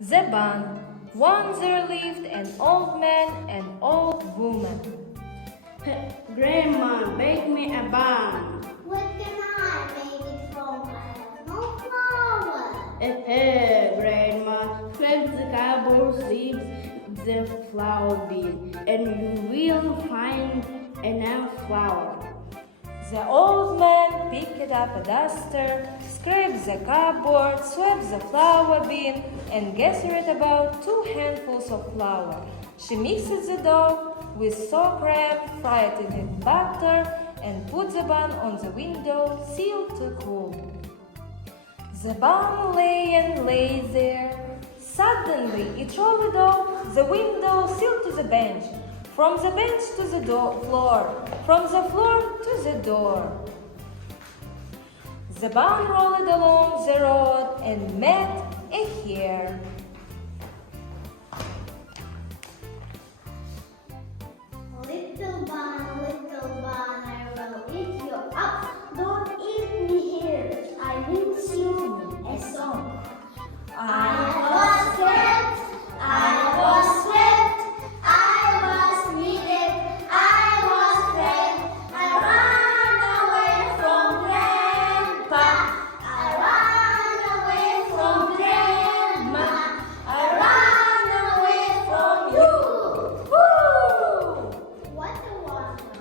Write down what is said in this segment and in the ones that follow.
The barn. Once there lived an old man and old woman. Grandma, make me a barn. What can I make it from? I have no flour. Grandma, scrape the cardboard, leave the flour bin, and you will find enough flour. The old man picked up a duster, scraped the cupboard, swept the flour bin, and gathered about 2 handfuls of flour. She mixed the dough with soak cream, fried it in butter, and put the bun on the window sill to cool. The bun lay and lay there. Suddenly it rolled off the window sill to the bench. From the bench to the floor, from the floor to the door. The bun rolled along the road and met a hare. Little bun, I will eat you up. Don't eat me here. I will sing a song. I was swept, I was swept, I was needed, I was fed. I ran away from Grandpa. I ran away from Grandma. I ran away from you. Woo! What a wonder!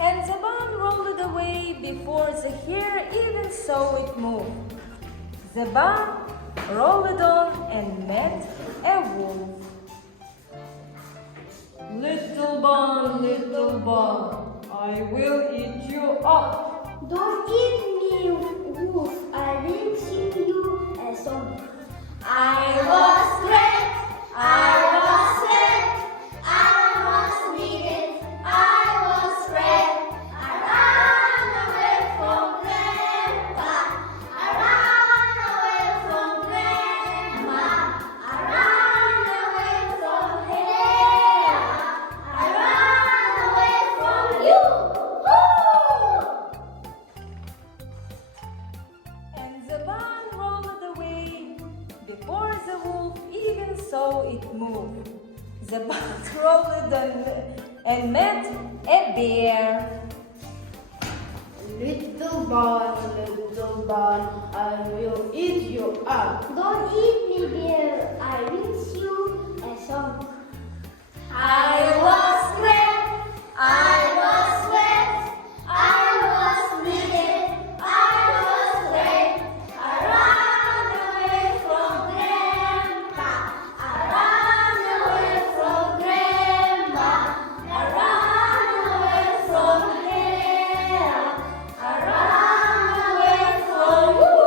And the bun rolled away before the hare even saw it move. The bun rolled on and met a wolf. Little bun, I will eat you up. Don't eat me, wolf. I will sing you a song. I was trapped. I was swept. I was needed. I was fed. I ran away from Grandpa. I ran away from Grandma. I ran away from here. I ran away from you. Woo! And the bun rolled away before the wolf even saw it move. The bun rolled on and met a bear. Little bun, I will eat you up. Don't eat me, dear. I will sing you a song. I was swept. I was swept. I was needed. I was fed. I ran away from Grandpa. I ran away from Grandma. I ran away from here. I ran away from you.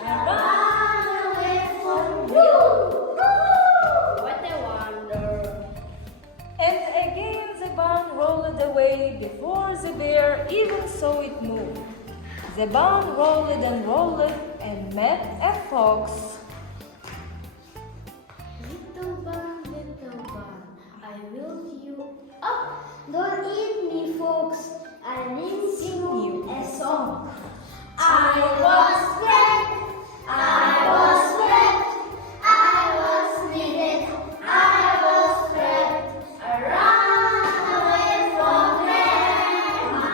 I ran away from you. What a wonder! And again the bun rolled away before the bear even saw it move. The bun rolled and met a fox. Little bun, I will eat you up. Don't eat me, folks. I will sing you a song. I was swept. I was swept. I was needed. I was fed. I ran away from Grandma.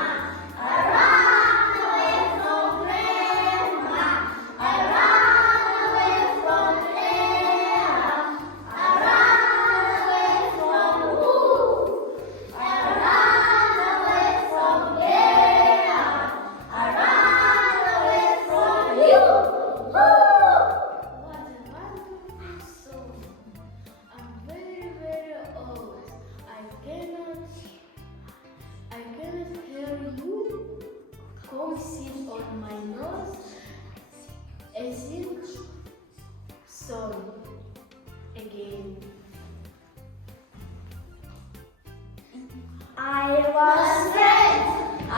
I ran away from Grandma. I ran away from there. I ran away from who? I ran away from there. I ran away from you. What a wonderful song. I'm very, very old. I cannot hear you. Come sit on my nose. I sing song again. I was swept. I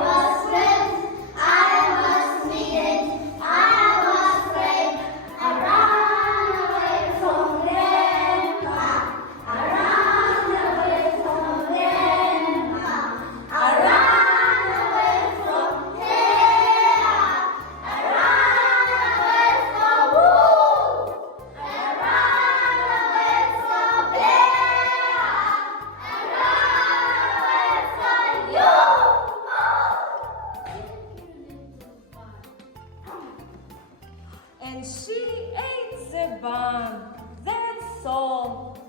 was swept. I was needed. I was fed. I ran away from Grandpa. I ran away from Grandma. I ran away from here. I ran away from who? she ate the bun. That's all.